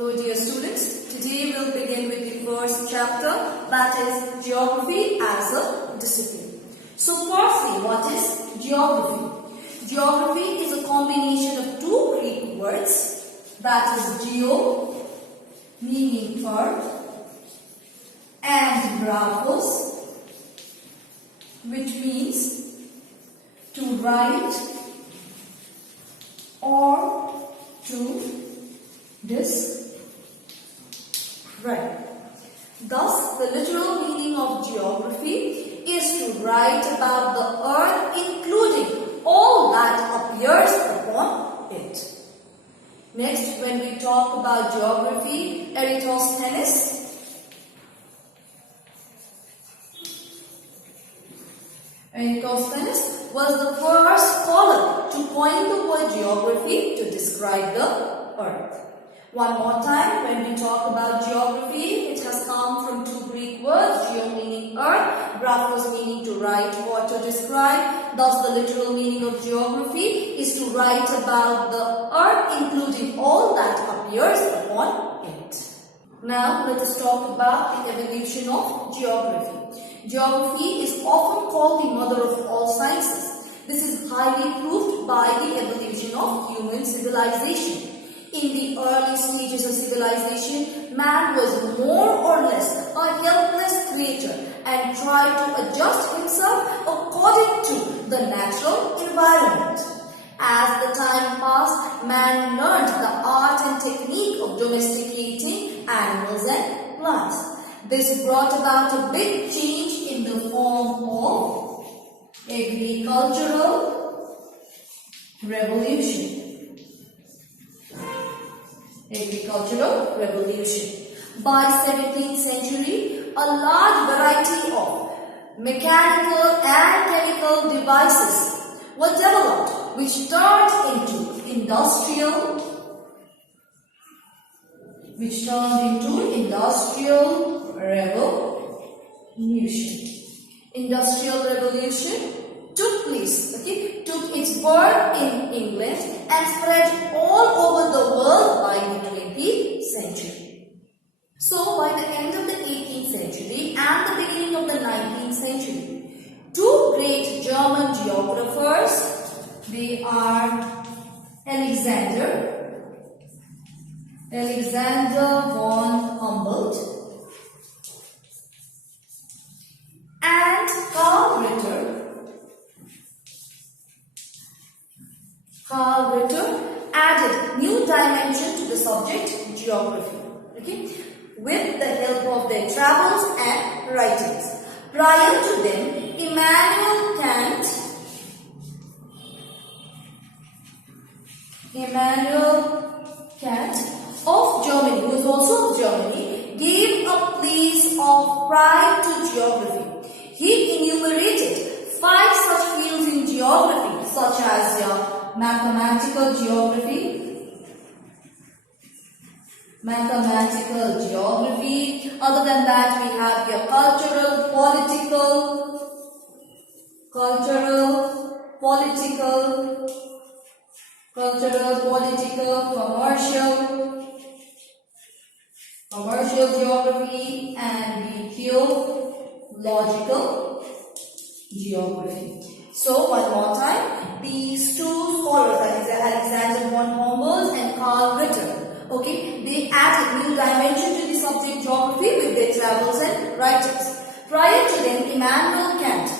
Hello dear students, today we'll begin with the first chapter, that is Geography as a Discipline. So firstly, what is Geography? Geography is a combination of two Greek words, that is geo, meaning earth, and graphos, which means to write or to describe. Thus, the literal meaning of geography is to write about the earth, including all that appears upon it. Next, when we talk about geography, Eratosthenes was the first scholar to coin the word geography to describe the earth. One more time, when we talk about geography, it has come from two Greek words, geo meaning earth, graphos meaning to write or to describe. Thus, the literal meaning of geography is to write about the earth, including all that appears upon it. Now, let us talk about the evolution of geography. Geography is often called the mother of all sciences. This is highly proved by the evolution of human civilization. In the early stages of civilization, man was more or less a helpless creature and tried to adjust himself according to the natural environment. As the time passed, man learned the art and technique of domesticating animals and plants. This brought about a big change in the form of agricultural revolution. By 17th century, a large variety of mechanical and chemical devices were developed, which turned into industrial revolution. Industrial revolution took its birth in England and spread all over the world by the 20th century. So, by the end of the 18th century and the beginning of the 19th century, two great German geographers, they are Alexander von Humboldt and Carl Ritter added new dimension to the subject geography, with the help of their travels and writings. Prior to them, Immanuel Kant of Germany, who is also of Germany, gave a place of pride to geography. He enumerated 5 such fields in geography, such as mathematical geography. Other than that, we have your cultural, political, commercial geography, and the theological geography. So, one more time, these two scholars, that is Alexander von Humboldt and Carl Ritter, they added new dimension to the subject geography with their travels and writings. Prior to them, Immanuel Kant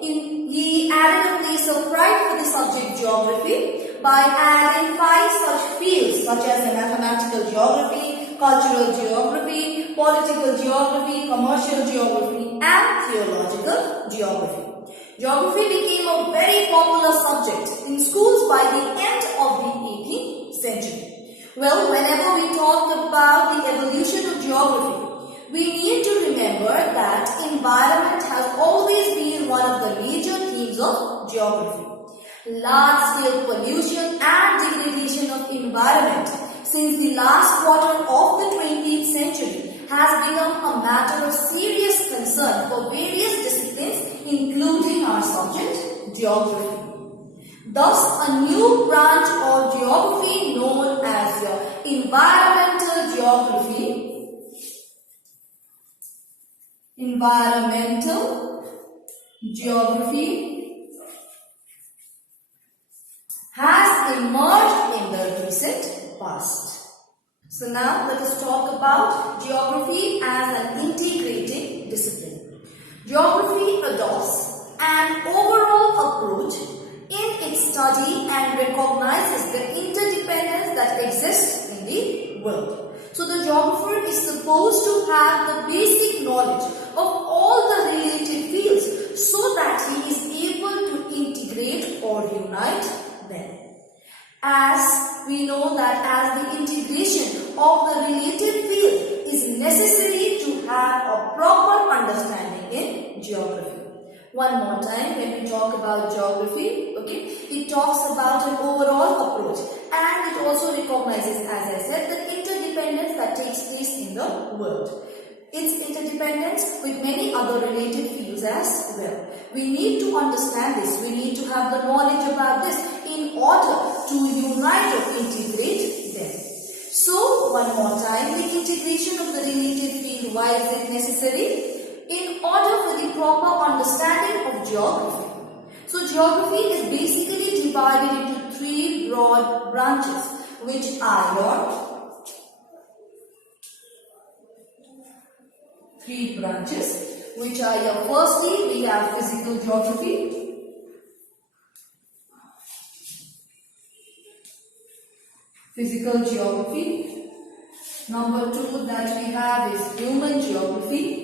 he added a place of pride for the subject geography by adding 5 such fields, such as mathematical geography, cultural geography, political geography, commercial geography, and theological geography. Geography became a very popular subject in schools by the end of the 18th century. Well, whenever we talk about the evolution of geography, we need to remember that environment has always been one of the major themes of geography. Large-scale pollution and degradation of environment since the last quarter of the 20th century has become a matter of serious concern for various disciplines, including our subject, geography. Thus, a new branch of geography known as environmental geography, has emerged in the recent past. So now let us talk about geography as an integrating discipline. Geography adopts an overall approach in its study and recognizes the interdependence that exists in the world. So the geographer is supposed to have the basic knowledge of all the related fields so that he is able to integrate or unite them. As we know that as the integration of the related field is necessary to have a proper understanding in geography. One more time, when we talk about geography, it talks about an overall approach and it also recognizes, as I said, the interdependence that takes place in the world. Its interdependence with many other related fields as well. We need to understand this. We need to have the knowledge about this in order to unite or integrate them. So, one more time, the integration of the related field, why is it necessary? In order for the proper understanding of geography. So, geography is basically divided into three broad branches, which are your firstly, we have physical geography. Number two that we have is human geography.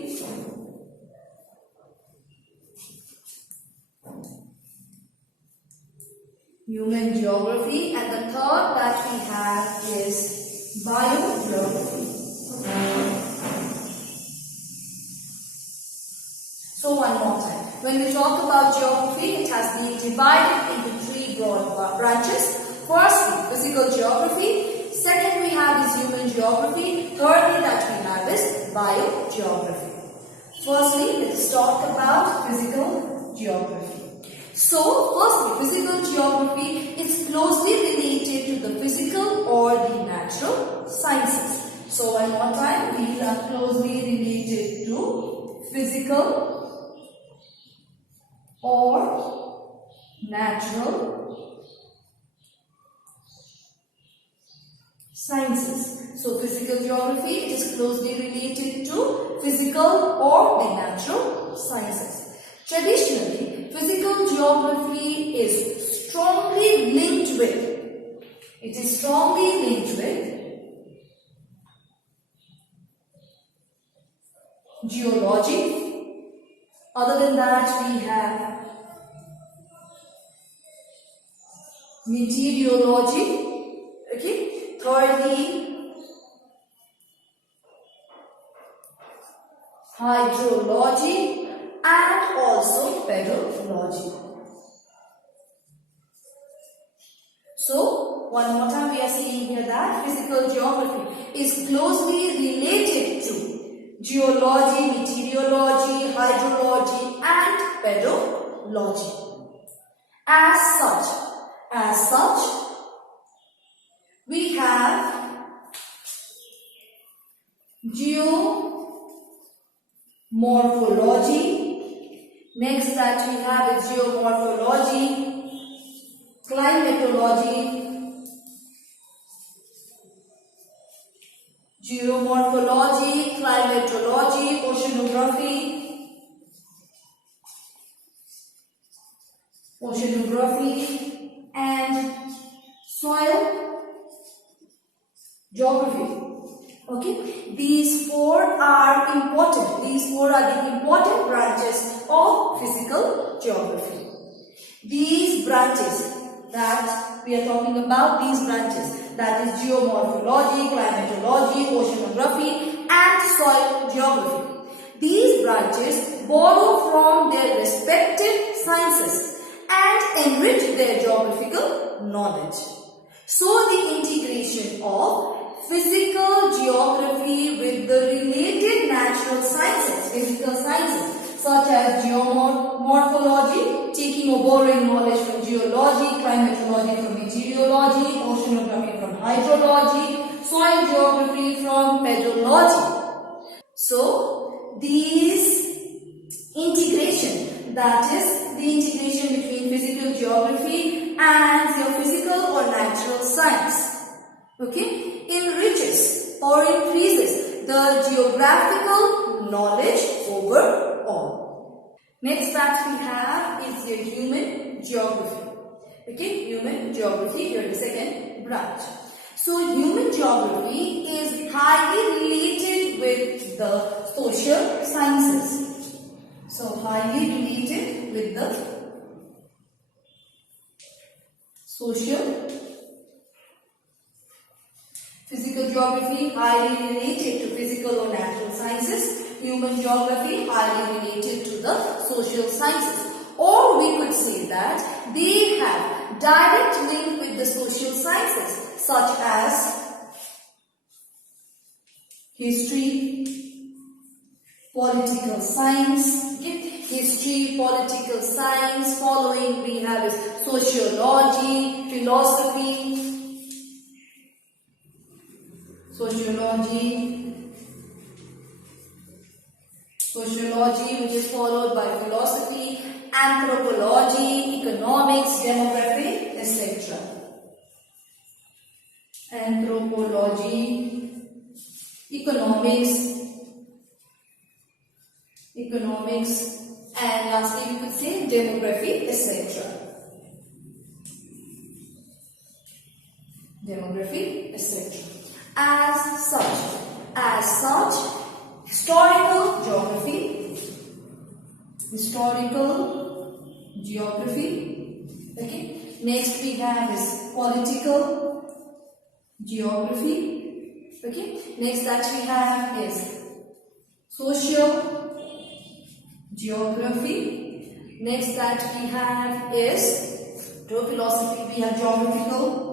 And the third that we have is biogeography. So one more time. When we talk about geography, it has been divided into three broad branches. Firstly, physical geography. Second we have is human geography. Thirdly that we have is biogeography. Firstly, let's talk about physical geography. So, firstly, physical geography is closely related to the physical or the natural sciences. So, one more time, these are closely related to physical or natural sciences. So, physical geography, it is closely related to physical or the natural sciences. Traditionally, physical geography is strongly linked with, geology. Other than that, we have meteorology. Thirdly, hydrology. And also pedology. So, one more time we are seeing here that physical geography is closely related to geology, meteorology, hydrology and pedology. As such, we have geomorphology. Next that we have is geomorphology, climatology, oceanography and soil geography. These four are important. These four are the important branches of physical geography. These branches that we are talking about, that is geomorphology, climatology, oceanography and soil geography. These branches borrow from their respective sciences and enrich their geographical knowledge. So the integration of physical geography with the related natural sciences, physical sciences such as geomorphology, taking or borrowing knowledge from geology, climatology from meteorology, oceanography from hydrology, soil geography from pedology. So, these integration, that is the integration between physical geography and your physical or natural science, okay, enriches or increases the geographical knowledge overall. Next that we have is your human geography. Okay, human geography, here is the second branch. So, human geography is highly related with the social sciences. So, highly related with the social. Physical geography highly related to physical or natural sciences. Human geography highly related to the social sciences. Or we could say that they have direct link with the social sciences such as history, political science, okay? History, political science, following we have is sociology, philosophy, sociology which is followed by philosophy, anthropology, economics, demography, etc. Anthropology, economics, and lastly we could say demography, etc. Demography, etc. As such, historical geography, okay. Next we have is political geography, okay. Next that we have is social geography. Next that we have is to philosophy we have geographical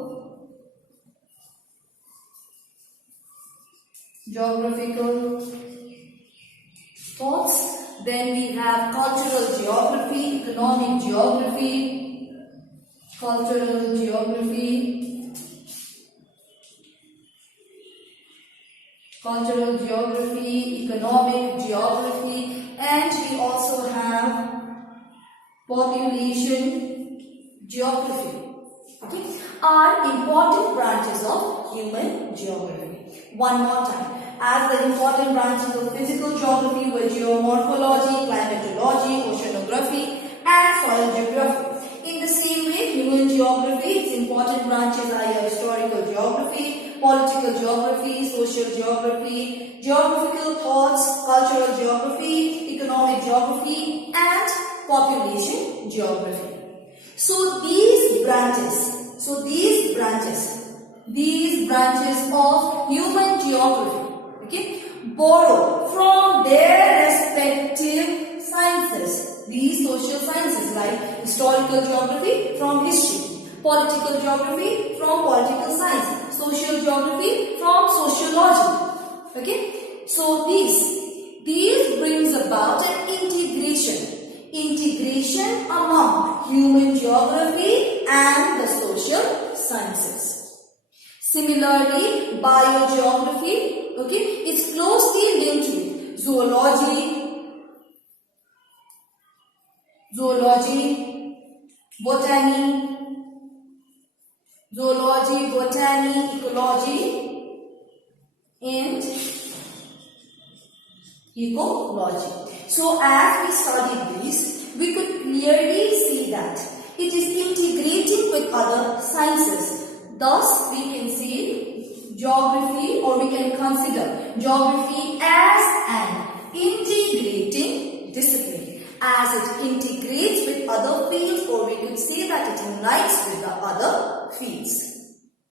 thoughts. Then we have cultural geography, economic geography, cultural geography, economic geography, and we also have population geography, okay, are important branches of human geography. One more time. As the important branches of physical geography were geomorphology, climatology, oceanography, and soil geography. In the same way, human geography, its important branches are your historical geography, political geography, social geography, geographical thoughts, cultural geography, economic geography, and population geography. So these branches of human geography, okay, borrow from their respective sciences. These social sciences like historical geography from history, political geography from political science, social geography from sociology. Okay, so these brings about an integration among human geography and the social sciences. Similarly, biogeography, okay, is closely linked with zoology, botany, ecology, and ecology. So as we studied these, we could clearly see that it is integrating with other sciences. Thus, we can see geography, or we can consider geography as an integrating discipline, as it integrates with other fields, or we could say that it unites with the other fields.